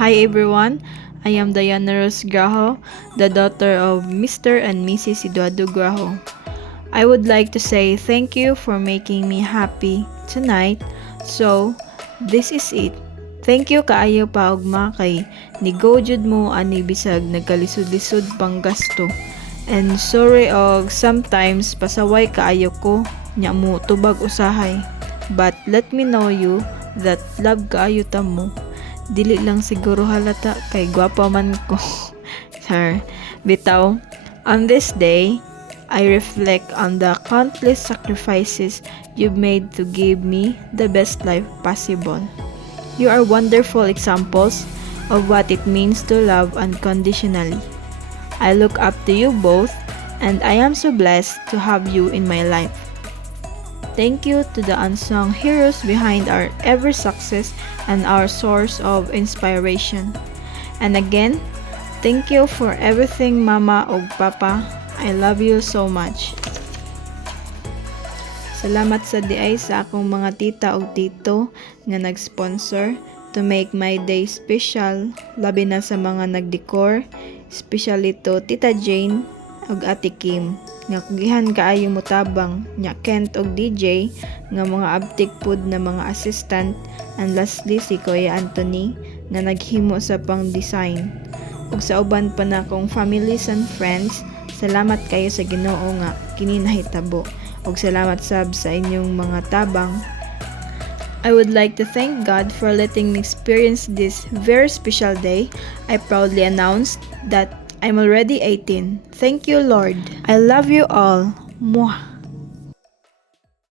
Hi everyone, I am Diana Rose Graho, the daughter of Mr. and Mrs. Eduardo Graho. I would like to say thank you for making me happy tonight. So, this is it. Thank you kaayo paugma kay ni go jud mo ani bisag nagkalisod-lisod pang gasto. And sorry og sometimes pasaway kaayo ko nya mo tubag usahay. But let me know you that love kaayo ta mo. Dili lang siguro halata kay gwapa man ko. Sir, bitaw, on this day, I reflect on the countless sacrifices you've made to give me the best life possible. You are wonderful examples of what it means to love unconditionally. I look up to you both, and I am so blessed to have you in my life. Thank you to the unsung heroes behind our every success and our source of inspiration. And again, thank you for everything, Mama o Papa. I love you so much. Salamat sa diay sa akong mga tita o tito nga nag-sponsor to make my day special, labi na sa mga nag-decor, especially to Tita Jane ug Ate Kim. Nga kugihan kaayo mo tabang nya Kent og DJ nga mga abtik pud na mga assistant, and lastly si Kuya Anthony nga naghimo sa pang-design. Ug sa uban pa na kong families and friends, salamat kayo sa Ginoo nga kini nahitabo. Ug salamat sab sa inyong mga tabang. I would like to thank God for letting me experience this very special day. I proudly announce that I'm already 18. Thank you, Lord. I love you all. Mwah.